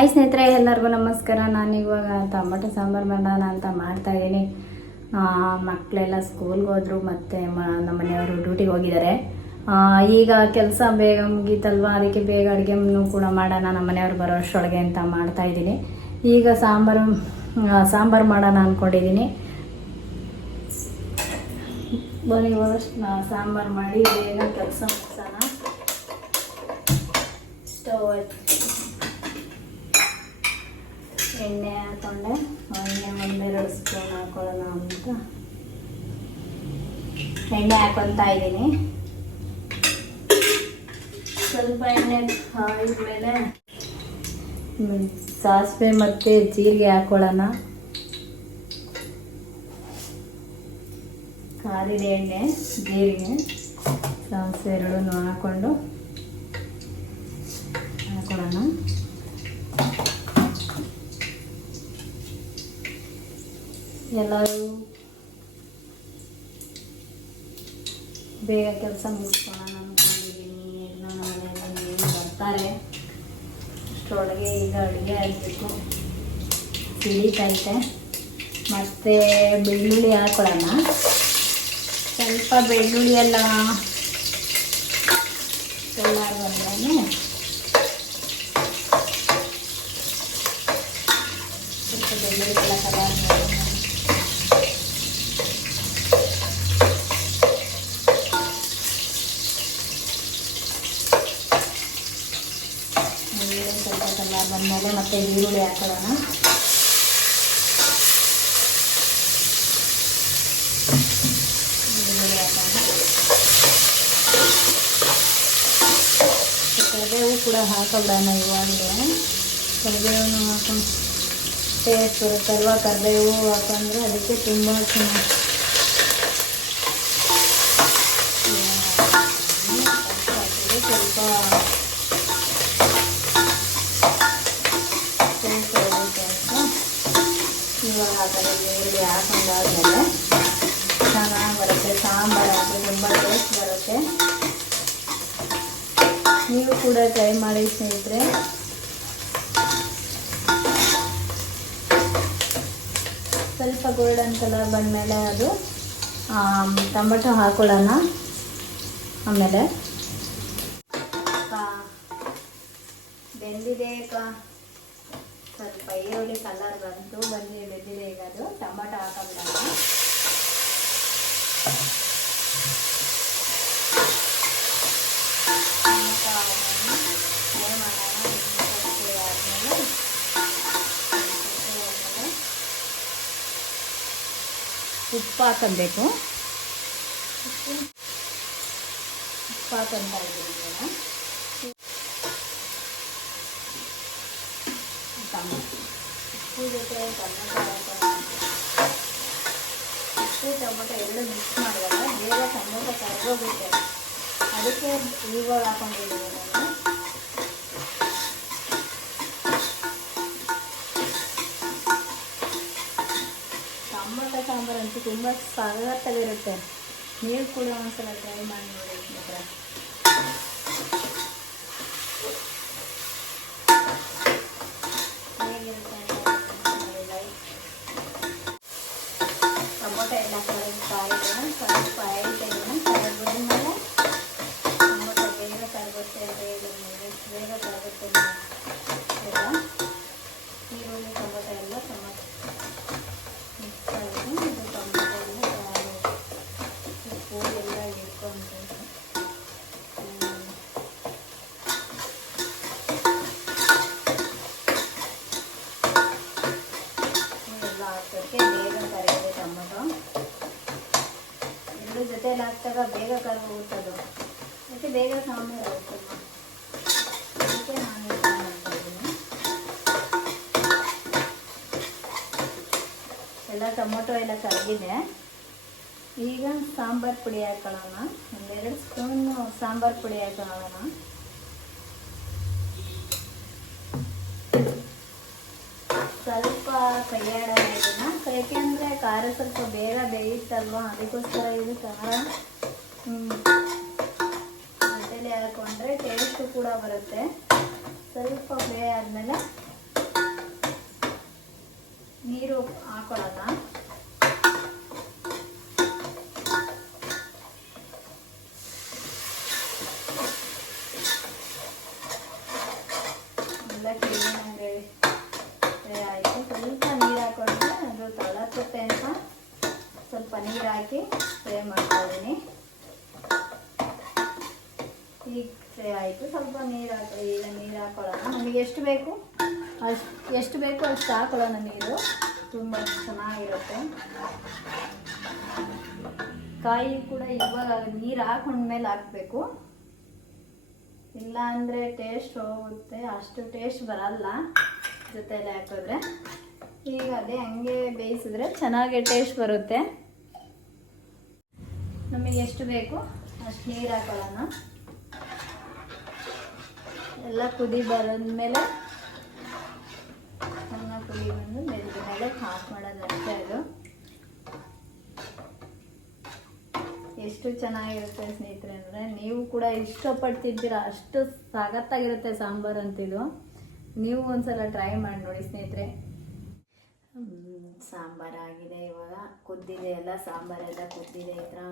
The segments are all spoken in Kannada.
ಹಾಯ್ ಸ್ನೇಹಿತರೆ, ಎಲ್ಲರಿಗೂ ನಮಸ್ಕಾರ. ನಾನು ಇವಾಗ ಟೊಮೆಟೊ ಸಾಂಬಾರು ಮಾಡೋಣ ಅಂತ ಮಾಡ್ತಾಯಿದ್ದೀನಿ. ಮಕ್ಕಳೆಲ್ಲ ಸ್ಕೂಲ್ಗೆ ಹೋದ್ರು ಮತ್ತು ನಮ್ಮ ಮನೆಯವರು ಡ್ಯೂಟಿಗೆ ಹೋಗಿದ್ದಾರೆ. ಈಗ ಕೆಲಸ ಬೇಗ ಮುಗೀತಲ್ವ, ಅದಕ್ಕೆ ಬೇಗ ಅಡುಗೆನೂ ಕೂಡ ಮಾಡೋಣ ನಮ್ಮ ಮನೆಯವ್ರು ಬರೋ ಅಷ್ಟರೊಳಗೆ ಅಂತ ಮಾಡ್ತಾಯಿದ್ದೀನಿ. ಈಗ ಸಾಂಬಾರು ಮಾಡೋಣ ಅಂದ್ಕೊಂಡಿದ್ದೀನಿ. ಬನ್ನಿ ಇವಾಗಷ್ಟು ಸಾಂಬಾರು ಮಾಡಿ ಬೇಗ ಕೆಲಸ ಮುಗಿಸೋಣ. ಸ್ಟವ್ ಎಣ್ಣೆ ಹಾಕೊಂಡೆ. ಎಣ್ಣೆ 1-2 ಸ್ಪೂನ್ ಹಾಕೊಳ್ಳೋಣ ಅಂತ ಎಣ್ಣೆ ಹಾಕೊತಾ ಇದ್ದೀನಿ. ಸ್ವಲ್ಪ ಎಣ್ಣೆ ಹಾಕಿದ್ಮೇಲೆ ಸಾಸಿವೆ ಮತ್ತು ಜೀರಿಗೆ ಹಾಕೊಳ್ಳೋಣ. ಕಾದಿದ ಎಣ್ಣೆ, ಜೀರಿಗೆ, ಸಾಸಿವೆ ಎರಡೂ ಹಾಕ್ಕೊಳ್ಳೋಣ. ಎಲ್ಲರೂ ಬೇಗ ಕೆಲಸ ಮುಗಿಸ್ಕೊಳ್ಳೋಣ ಅಂದ್ಕೊಂಡಿದ್ದೀನಿ. ನಮ್ಮ ಮನೆಯಲ್ಲಿ ಬರ್ತಾರೆ ಅಷ್ಟರೊಳಗೆ ಈಗ ಅಡುಗೆ ಆಗಬೇಕು. ಸಿಡಿತೈತೆ. ಮತ್ತು ಬೆಳ್ಳುಳ್ಳಿ ಹಾಕೊಳ್ಳೋಣ. ಸ್ವಲ್ಪ ಬೆಳ್ಳುಳ್ಳಿ ಎಲ್ಲ ಬಂದ್ರೆ ಸ್ವಲ್ಪ ಬೆಳ್ಳುಳ್ಳಿ ಎಲ್ಲ ಕಲರ್ ಸ್ವಲ್ಪ ಕಲರ್ ಬಂದಮೇಲೆ ಮತ್ತೆ ಈರುಳ್ಳಿ ಹಾಕೊಳ್ಳೋಣ. ಕರಿಬೇವು ಕೂಡ ಹಾಕೋಬಿಡೋಣ. ಇವಾಗಲೇ ಕರಿಬೇವನ್ನು ಹಾಕೊಂಡು ಟೇಸ್ಟ್ ಬರುತ್ತಲ್ವ. ಕರಿಬೇವು ಹಾಕೊಂಡ್ರೆ ಅದಕ್ಕೆ ತುಂಬ ಚೆನ್ನಾಗಿ ಸ್ವಲ್ಪ ಟೇಸ್ಟ್ ಬರುತ್ತೆ ಅಂತ ಇವಾಗ ಹಾಕೋದು. ಈರುಳ್ಳಿ ಹಾಕೊಂಡಾದ್ಮೇಲೆ ಚೆನ್ನಾಗಿ ಬರುತ್ತೆ ಸಾಂಬಾರು. ಹಾಕಿ ತುಂಬ ಟೇಸ್ಟ್ ಬರುತ್ತೆ. ನೀವು ಕೂಡ ಟ್ರೈ ಮಾಡಿ ಸ್ನೇಹಿತರೆ. ಸ್ವಲ್ಪ ಗೋಲ್ಡನ್ ಕಲರ್ ಬಂದಮೇಲೆ ಅದು ಟೊಮೆಟೊ ಹಾಕೊಳ್ಳೋಣ. ಆಮೇಲೆ ಬೆಂದಿದೆ. ಸ್ವಲ್ಪ ಈರುಳ್ಳಿ ಕಲರ್ ಬೆಂದಿದೆ. ಈಗ ಅದು ಟೊಮೆಟೊ ಹಾಕೊಂಡ್ಬಿಡೋಣ. ಉಪ್ಪು ಹಾಕಬೇಕು. ಉಪ್ಪು ಹಾಕೊಂತ ಇದ್ದೀನಿ. ಉಪ್ಪು ಜೊತೆ ಟೊಮೆಟೊ ಉಪ್ಪು ಟೊಮೆಟೊ ಎರಡು ಮಿಕ್ಸ್ ಮಾಡಿದಾಗ ಬೇಗ ಟೊಮೆಟೊ ಕರಗೋಗುತ್ತೆ. ಅದಕ್ಕೆ ಇವಾಗ ಹಾಕೊಂಡಿದ್ದೀನಿ ನಾನು. ಟೊಮೆಟೊ ಸಾಂಬಾರು ಅಂತೂ ತುಂಬ ಸಖತ್ತಾಗಿರುತ್ತೆ. ನೀವು ಕೂಡ ಒಂದ್ಸಲ ಟ್ರೈ ಮಾಡಿ ನೋಡಿ ಸ್ನೇಹಿತರೆ. ಹೇಗಿರುತ್ತೆ ಟೊಮೊಟೊ ಎಲ್ಲ ಕಾಯಿದೆ. ಸ್ವಲ್ಪ ಆಯಿಲ್ ಕರಗಿದ್ಮೇಲೆ ಟೊಮೊಟೊ ಬೇಗ ಕರಗುತ್ತೆ. ಬೇಗ ಕರಗುತ್ತೆ. ಈರುಳ್ಳಿ ಟೊಮೊಟೊ ಎಲ್ಲ ಮಿಕ್ಸ್ ಆಗಿದೆ. ಇದು ಟೊಮೊಟೊ ಎಲ್ಲ ಉಪ್ಪು ಎಲ್ಲ ಹಿಡ್ಕೊಂಡು ಎಲ್ಲ ಹಾಕೋಕ್ಕೆ ಬೇಗ ಕರಗಿದೆ. ಟೊಮೊಟೊ ಎರಡು ಜೊತೆಯಲ್ಲಿ ಹಾಕಿದಾಗ ಬೇಗ ಕರಗೋಗುತ್ತದು. ಮತ್ತು ಬೇಗ ಸಾಂಬಾರು ಆಗುತ್ತೆ. ಅದಕ್ಕೆ ನಾನು ಯೂಸ್ ಮಾಡ್ತಾ ಇದ್ದೀನಿ. ಎಲ್ಲ ಟೊಮೊಟೊ ಎಲ್ಲ ಕರಗಿದೆ. ಈಗ ಸಾಂಬಾರು ಪುಡಿ ಹಾಕೊಳ್ಳೋಣ. 1-2 ಸ್ಪೂನ್ ಸಾಂಬಾರು ಪುಡಿ ಹಾಕೊಳ್ಳೋಣ. ಸ್ವಲ್ಪ ಕೈಯಾಡೋಣ ಇದನ್ನು. ಯಾಕೆಂದರೆ ಖಾರ ಸ್ವಲ್ಪ ಬೇಗ ಬೇಯುತ್ತಲ್ವ, ಅದಕ್ಕೋಸ್ಕರ ಇದು ಖಾರ ಜೊತೆಲೆ ಹಾಕೊಂಡ್ರೆ ಟೇಸ್ಟು ಕೂಡ ಬರುತ್ತೆ. ಸ್ವಲ್ಪ ಫ್ರೈ ಆದಮೇಲೆ ಕ್ಲೀನಾಗಿ ಆಯಿತು. ಸ್ವಲ್ಪ ನೀರು ಹಾಕೊಂಡ್ರೆ ಅದು ತೊಳತುತ್ತೆ ಅಂತ ಸ್ವಲ್ಪ ನೀರು ಹಾಕಿ ಫ್ರೈ ಮಾಡ್ತಾಯಿದ್ದೀನಿ. ಈಗ ಫ್ರೈ ಆಯಿತು. ಸ್ವಲ್ಪ ನೀರು ಈಗ ನೀರು ಹಾಕೊಳ್ಳೋಣ. ನಮಗೆ ಎಷ್ಟು ಬೇಕು ಅಷ್ಟು ಹಾಕೊಳ್ಳೋಣ ನೀರು. ತುಂಬ ಚೆನ್ನಾಗಿರುತ್ತೆ. ಕಾಯಿ ಕೂಡ ಇವಾಗ ನೀರು ಹಾಕೊಂಡ್ಮೇಲೆ ಹಾಕಬೇಕು, ಇಲ್ಲ ಅಂದರೆ ಟೇಸ್ಟ್ ಹೋಗುತ್ತೆ, ಅಷ್ಟು ಟೇಸ್ಟ್ ಬರಲ್ಲ ಜೊತೆಯಲ್ಲಿ ಹಾಕಿದ್ರೆ. ಈಗ ಅದೇ ಹಂಗೆ ಬೇಯಿಸಿದ್ರೆ ಚೆನ್ನಾಗಿ ಟೇಸ್ಟ್ ಬರುತ್ತೆ. ನಮಗೆ ಎಷ್ಟು ಬೇಕು ಅಷ್ಟು ನೀರು ಹಾಕೊಳ್ಳೋಣ. ಎಲ್ಲ ಕುದಿ ಬರೋದ್ಮೇಲೆ ಚೆನ್ನಾಗಿ ಕುದಿ ಬಂದು ಬೆಂದ ಮೇಲೆ ಆಫ್ ಮಾಡೋದು ಅಷ್ಟೇ. ಅದು ಎಷ್ಟು ಚೆನ್ನಾಗಿರುತ್ತೆ ಸ್ನೇಹಿತರೆ ಅಂದರೆ ನೀವು ಕೂಡ ಇಷ್ಟಪಡ್ತಿದ್ದೀರ, ಅಷ್ಟು ಸಖತ್ತಾಗಿರುತ್ತೆ ಸಾಂಬಾರು ಅಂತಿದ್ದು. ನೀವು ಒಂದ್ಸಲ ಟ್ರೈ ಮಾಡಿ ನೋಡಿ ಸ್ನೇಹಿತರೆ. ಸಾಂಬಾರಾಗಿದೆ, ಇವಾಗ ಕುದ್ದಿದೆ, ಎಲ್ಲ ಸಾಂಬಾರೆಲ್ಲ ಕುದ್ದಿದೆ. ಈ ಥರ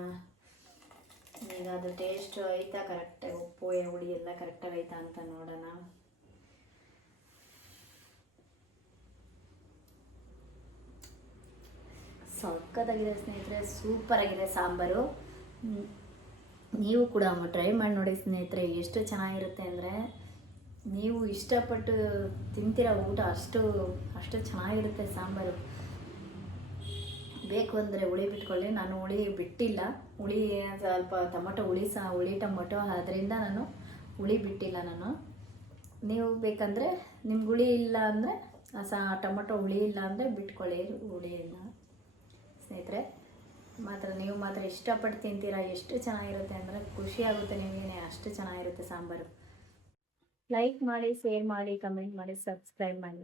ಈಗ ಅದು ಟೇಸ್ಟ್ ಐತಾ ಕರೆಕ್ಟಾಗಿ, ಉಪ್ಪು ಹುಳಿ ಎಲ್ಲ ಕರೆಕ್ಟಾಗಿ ಐತಾ ಅಂತ ನೋಡೋಣ. ಸಖತ್ತಾಗಿದೆ ಸ್ನೇಹಿತರೆ, ಸೂಪರಾಗಿದೆ ಸಾಂಬಾರು. ನೀವು ಕೂಡ ಟ್ರೈ ಮಾಡಿ ನೋಡಿ ಸ್ನೇಹಿತರೆ. ಎಷ್ಟು ಚೆನ್ನಾಗಿರುತ್ತೆ ಅಂದರೆ ನೀವು ಇಷ್ಟಪಟ್ಟು ತಿಂತಿರೋ ಊಟ ಅಷ್ಟು ಚೆನ್ನಾಗಿರುತ್ತೆ ಸಾಂಬಾರು. ಬೇಕು ಅಂದರೆ ಹುಳಿ ಬಿಟ್ಕೊಳ್ಳಿ. ನಾನು ಹುಳಿ ಬಿಟ್ಟಿಲ್ಲ, ಹುಳಿ ಸ್ವಲ್ಪ ಟೊಮೊಟೊ ಹುಳಿ ಟೊಮೊಟೊ, ಅದರಿಂದ ನಾನು ಹುಳಿ ಬಿಟ್ಟಿಲ್ಲ. ನೀವು ಬೇಕಂದರೆ ನಿಮ್ಗೆ ಹುಳಿ ಇಲ್ಲ ಅಂದರೆ ಟೊಮೊಟೊ ಹುಳಿ ಇಲ್ಲ ಅಂದರೆ ಬಿಟ್ಕೊಳ್ಳಿ, ಹುಳಿ ಇಲ್ಲ ಸ್ನೇಹಿತರೆ. ನೀವು ಮಾತ್ರ ಇಷ್ಟಪಟ್ಟು ತಿಂತೀರಾ. ಎಷ್ಟು ಚೆನ್ನಾಗಿರುತ್ತೆ ಅಂದರೆ ಖುಷಿ ಆಗುತ್ತೆ ನಿಮಗೇನೆ, ಅಷ್ಟು ಚೆನ್ನಾಗಿರುತ್ತೆ ಸಾಂಬಾರು. ಲೈಕ್ ಮಾಡಿ, ಶೇರ್ ಮಾಡಿ, ಕಮೆಂಟ್ ಮಾಡಿ, ಸಬ್ಸ್ಕ್ರೈಬ್ ಮಾಡಿ.